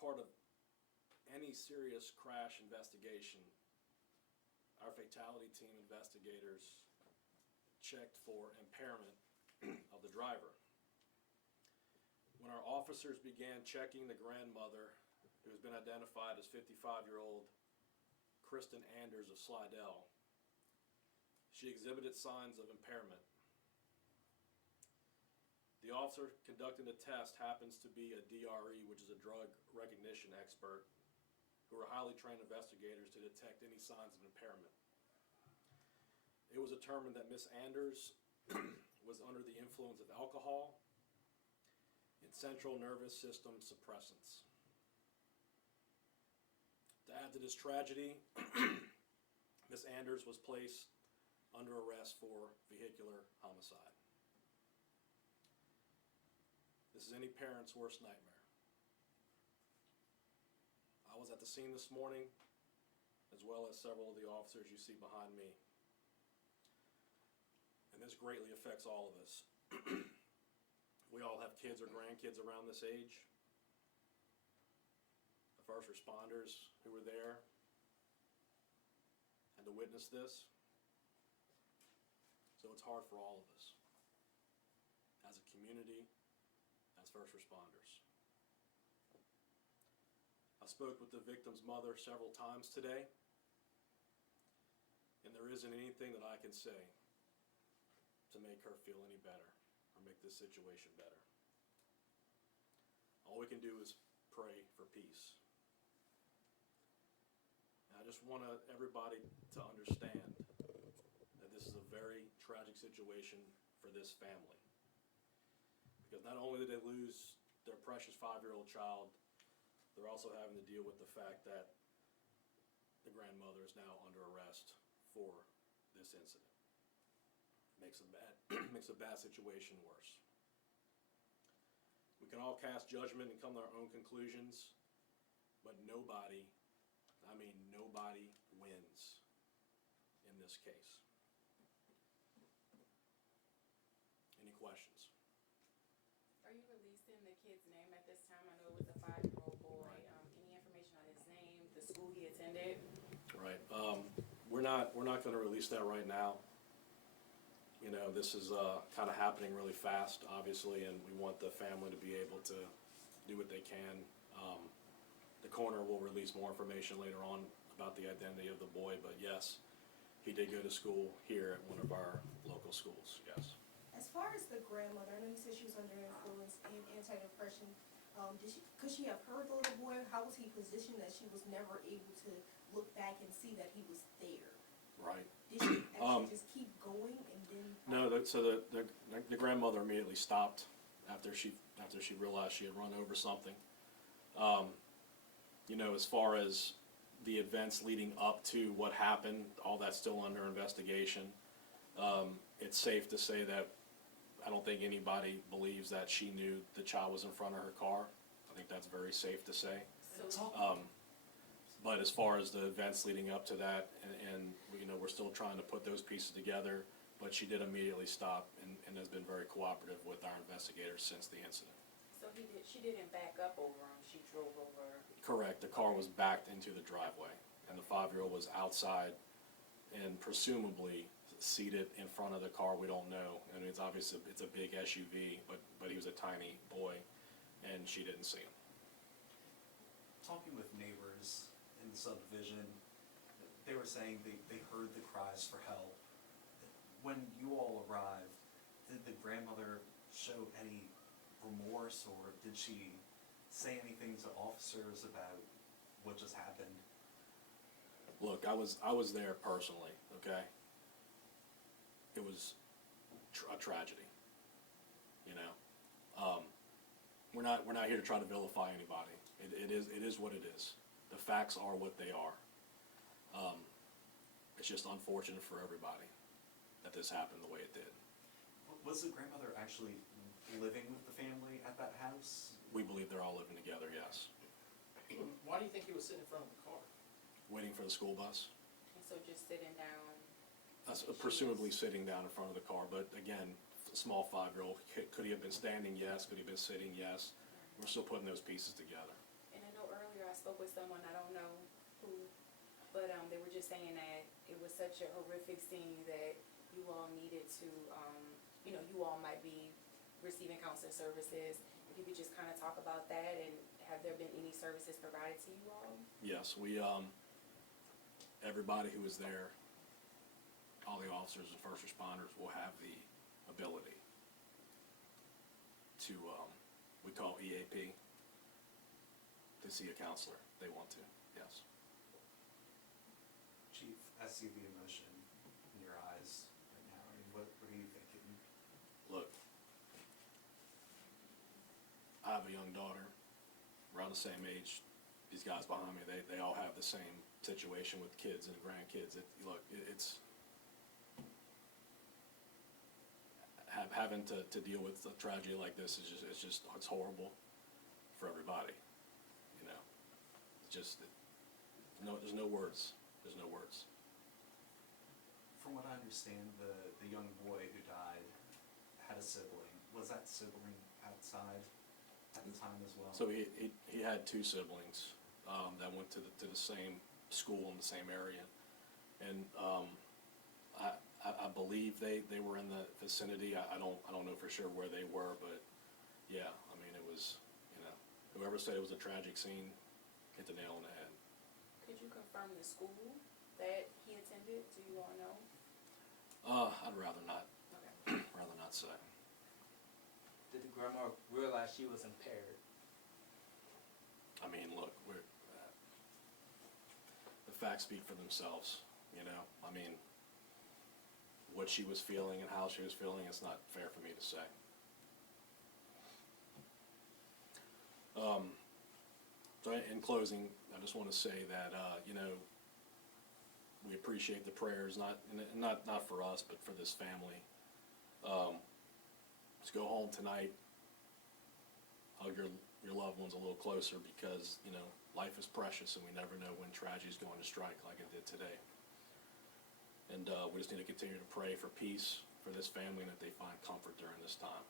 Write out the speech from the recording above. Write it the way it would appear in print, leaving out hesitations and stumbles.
part of any serious crash investigation, our fatality team investigators checked for impairment of the driver. When our officers began checking the grandmother, who has been identified as 55-year-old Kristen Anders of Slidell, she exhibited signs of impairment. The officer conducting the test happens to be a DRE, which is a drug recognition expert, who are highly trained investigators to detect any signs of impairment. It was determined that Miss Anders was under the influence of alcohol and central nervous system suppressants. To add to this tragedy, Miss Anders was placed under arrest for vehicular homicide. This is any parent's worst nightmare. I was at the scene this morning, as well as several of the officers you see behind me. And this greatly affects all of us. We all have kids or grandkids around this age. The first responders who were there had to witness this. So it's hard for all of us, as a community, as first responders. I spoke with the victim's mother several times today, and there isn't anything that I can say to make her feel any better or make this situation better. All we can do is pray for peace. And I just want everybody to understand that this is a very tragic situation for this family. Because not only did they lose their precious 5-year-old child, they're also having to deal with the fact that the grandmother is now under arrest for this incident. Makes a bad situation worse. We can all cast judgment and come to our own conclusions, but nobody, I mean nobody, wins in this case. Any questions? Are you releasing the kid's name at this time? I know it was a 5-year-old boy. Right. Any information on his name, the school he attended? Right. We're not going to release that right now. You know, this is kind of happening really fast, obviously, and we want the family to be able to do what they can. The coroner will release more information later on about the identity of the boy, but yes, he did go to school here at one of our local schools, yes. As far as the grandmother, I know you said she was under influence and anti-depression. Could she have heard the little boy? How was he positioned that she was never able to look back and see that he was there? Right. Did she actually just keep going and then? No, so the grandmother immediately stopped after she realized she had run over something. You know, as far as the events leading up to what happened, all that's still under investigation. It's safe to say that I don't think anybody believes that she knew the child was in front of her car. I think that's very safe to say. But as far as the events leading up to that, and you know, we're still trying to put those pieces together, but she did immediately stop and has been very cooperative with our investigators since the incident. So she didn't back up over him, she drove over? Correct. The car was backed into the driveway, and the 5-year-old was outside and presumably seated in front of the car. We don't know. I mean, it's obviously it's a big SUV, but he was a tiny boy, and she didn't see him. Talking with neighbors in the subdivision, they were saying they heard the cries for help. When you all arrived, did the grandmother show any remorse, or did she say anything to officers about what just happened? Look, I was there personally. Okay, it was a tragedy. You know, we're not here to try to vilify anybody. It is what it is. The facts are what they are. It's just unfortunate for everybody that this happened the way it did. Was the grandmother actually living with the family at that house? We believe they're all living together, yes. Why do you think he was sitting in front of the car? Waiting for the school bus. And so just sitting down? Presumably sitting down in front of the car, but again, small 5-year-old, could he have been standing? Yes. Could he have been sitting? Yes. We're still putting those pieces together. And I know spoke with someone, I don't know who, but, they were just saying that it was such a horrific scene that you all needed to, you know, you all might be receiving counseling services. If you could just kind of talk about that, and have there been any services provided to you all? Yes, we, everybody who was there, all the officers and first responders will have the ability to, we call EAP, to see a counselor. They want to, yes. Chief, I see the emotion in your eyes right now. I mean, what are you thinking? Look, I have a young daughter, around the same age. These guys behind me, they all have the same situation with kids and grandkids. It's having to deal with a tragedy like this is it's horrible for everybody. You know, there's no words. There's no words. From what I understand, the young boy who died had a sibling. Was that sibling outside at the time as well? So he had two siblings that went to the same school in the same area, and I believe they were in the vicinity. I don't know for sure where they were, but yeah, I mean it was, you know, whoever said it was a tragic scene hit the nail on the head. Could you confirm the school that he attended? Do you all know? I'd rather not Okay. say. Did the grandma realize she was impaired? I mean, look, the facts speak for themselves, you know. I mean, what she was feeling and how she was feeling, it's not fair for me to say. So in closing, I just want to say that, you know, we appreciate the prayers, not for us, but for this family. Let's go home tonight, hug your loved ones a little closer, because, you know, life is precious and we never know when tragedy is going to strike like it did today. And we just need to continue to pray for peace for this family and that they find comfort during this time.